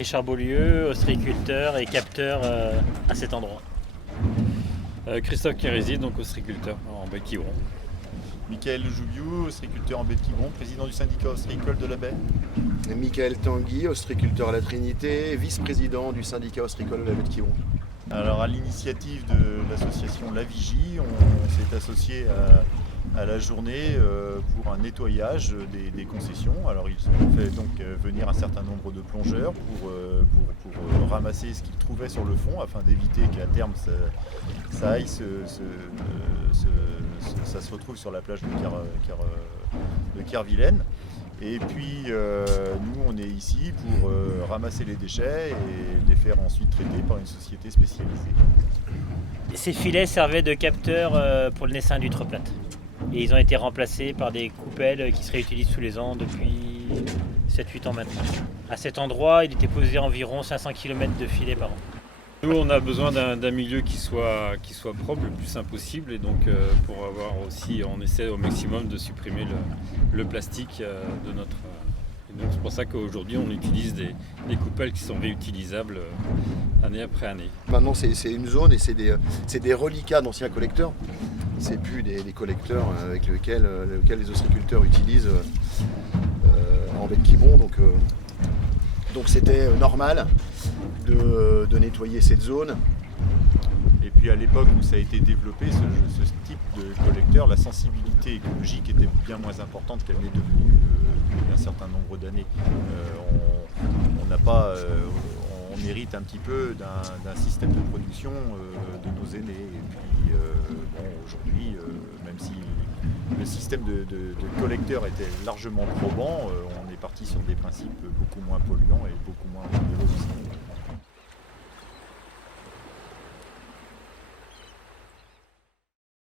Richard Beaulieu, ostréiculteur et capteur à cet endroit. Christophe Kérézy, donc ostréiculteur en baie de Quiberon. Michael Joubiou, ostréiculteur en baie de Quiberon, président du syndicat ostréicole de la baie. Michael Tanguy, ostréiculteur à la Trinité, vice-président du syndicat ostréicole de la baie de Quiberon. Alors à l'initiative de l'association La Vigie, on s'est associé à la journée pour un nettoyage des concessions. Alors ils ont fait donc venir un certain nombre de plongeurs pour ramasser ce qu'ils trouvaient sur le fond afin d'éviter qu'à terme ça aille ça se retrouve sur la plage de Kervilaine. Et puis nous on est ici pour ramasser les déchets et les faire ensuite traiter par une société spécialisée. Ces filets servaient de capteurs pour le naissain d'Utreplate. Et ils ont été remplacés par des coupelles qui se réutilisent tous les ans depuis 7-8 ans maintenant. À cet endroit, il était posé environ 500 km de filets par an. Nous, on a besoin d'un milieu qui soit propre le plus simple possible, et donc pour avoir aussi, on essaie au maximum de supprimer le plastique de notre. Et donc c'est pour ça qu'aujourd'hui on utilise des coupelles qui sont réutilisables année après année. Maintenant c'est une zone et c'est des reliquats d'anciens collecteurs. C'est plus des collecteurs avec lesquels les ostréiculteurs utilisent en baie de Quiberon. Donc c'était normal de nettoyer cette zone. Et puis à l'époque où ça a été développé, ce type de collecteur, la sensibilité écologique était bien moins importante qu'elle n'est devenue depuis un certain nombre d'années. On hérite un petit peu d'un système de production de nos aînés. Et puis aujourd'hui, même si le système de collecteur était largement probant, on est parti sur des principes beaucoup moins polluants et beaucoup moins onéreux aussi.